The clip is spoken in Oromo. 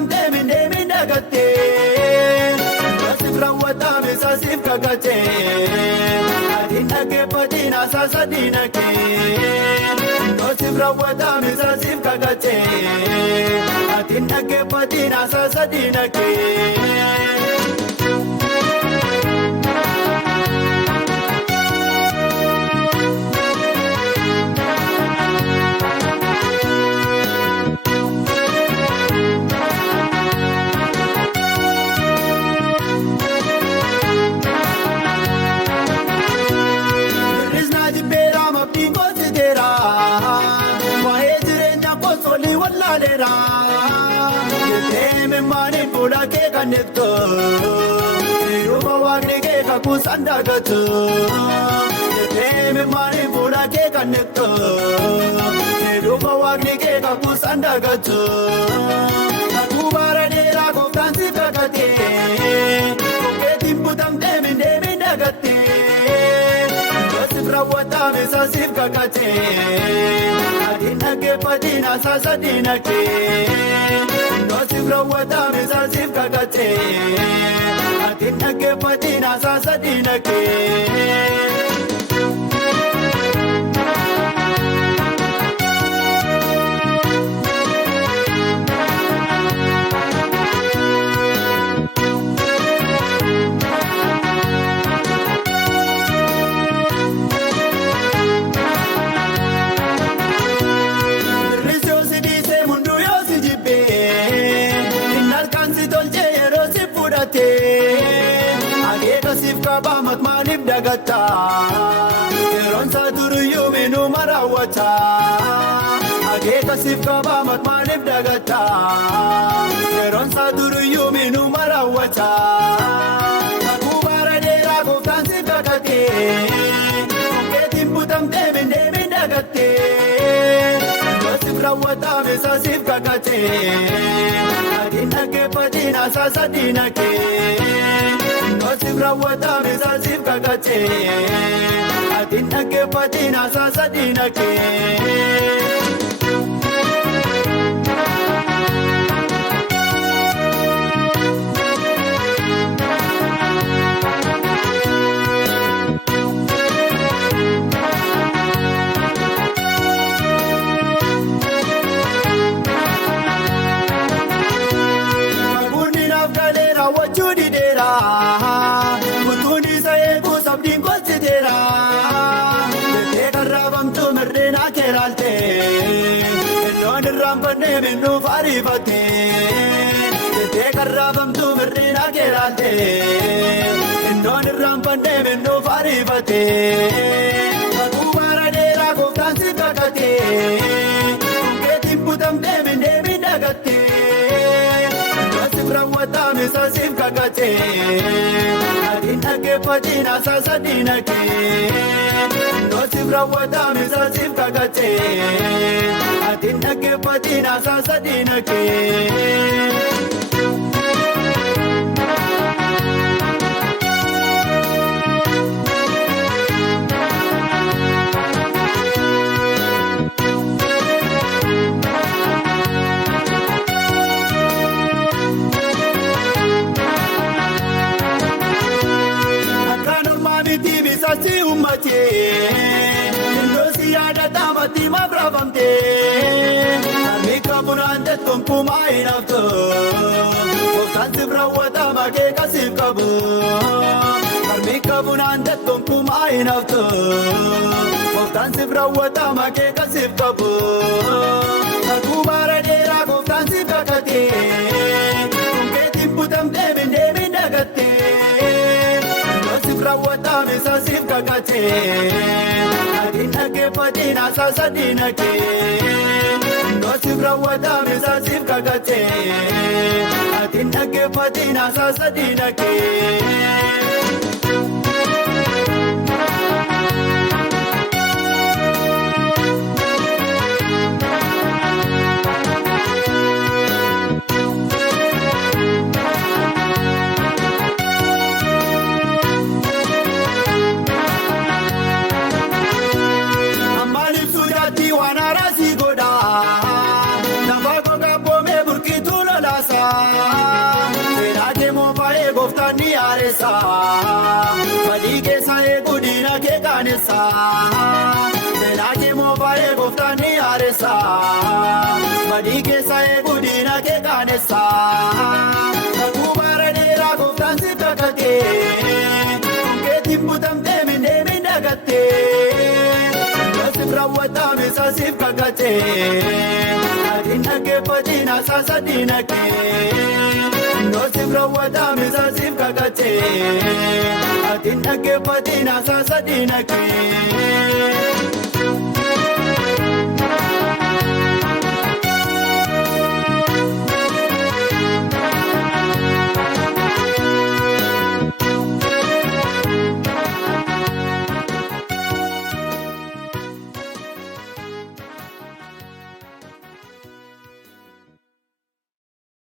butamtee mindeemi dagattee Noosif raawwatame saasif kakatee Atiin dhaggeeffatiin asaasa diinagdee Noosif raawwatame saasif kakatee Atiin dhaggeeffatiin asaasa diinagdee Yeteeme maani fuula kee kan eegdu Yeroo waaqni kee kakuu sandagatu Yeteeme maani fuula kee kan eegdu Yeroo waaqni kee kakuu sandagatu Kakuu bara dheeraa gooftaan si kakatee Kokeetiin butamtee mindeemi dagattee Noosif raawwatame saasif kakatee Atiin dhaggeeffatiin asaasa diinagdee Noosif raawwatame saasif kakatee Atiin dhaggeeffatiin asaasa diinagdee Akeeka siif qabaa matmaaniif dagataa Yeroon isaa duruyyuu minuma raawwataa Akeeka siif qabaa matmaaniif dagataa Yeroon isaa duruyyuu minuma raawwataa Kakuu bara dheeraa gooftaan si kakatee Kokeetiin butamtee mindeemi dagattee Noosif raawwatame saasif kakatee Atiin dhaggeeffatiin asaasa diinagdee Noosif raawwatame saasif kakatee Atiin dhaggeeffatiin asaasa diinagdee Kutuun isa eeguus abdiin gorsiteera Jettee karraafamtu mirreenaa keeraaltee Iddoon irraanfannee minnuuf ariifattee Jettee karraafamtu mirreenaa keeraaltee Iddoon irraanfannee minnuuf ariifattee Kakuu bara dheeraa gooftaan si kakatee Kokeetiin butamtee mindeemi dagattee Noosif raawwatame saasif kakatee Atiin dhaggeeffatiin asaasa diinagdee Noosif raawwatame saasif kakatee Atiin dhaggeeffatiin asaasa diinagdee Saasii uummatee Indoosi yaadataa matii maaf raafamtee Harmi kabunaan tettuun kumaa hin haftu Gooftaan siif raawwatama akeeka siif qabu Harmi kabunaan tettuun kumaa hin haftu Gooftaan siif raawwatama akeeka siif qabu Kakuu bara dheeraa gooftaan siif kakatee Kokeetiin butamtee mindeemi dagattee Noosif raawwatame saasif kakatee Atiin dhaggeeffatiin asaasa diinagdee Noosif raawwatame saasif kakatee Atiin dhaggeeffatiin asaasa diinagdee waan arasii godhaa lafa gogaa boomee burkituu lolaasaa dhageessa badii keessa eeguu diina kee qaanessa seenaa kee moofaa'ee gooftaan ni haaressa badii keessa eeguu diina kee qaanessa kakuu bara dheeraa gooftaan si kakatee keetiin butamtee mindee dagattee yoosif raawwataame saasiif kakatee atiin dhaggeeffatiin asaasa diinagdee yoosif raawwataame saasiif kakatee atiin dhaggeeffatiin asaasa diinagdee.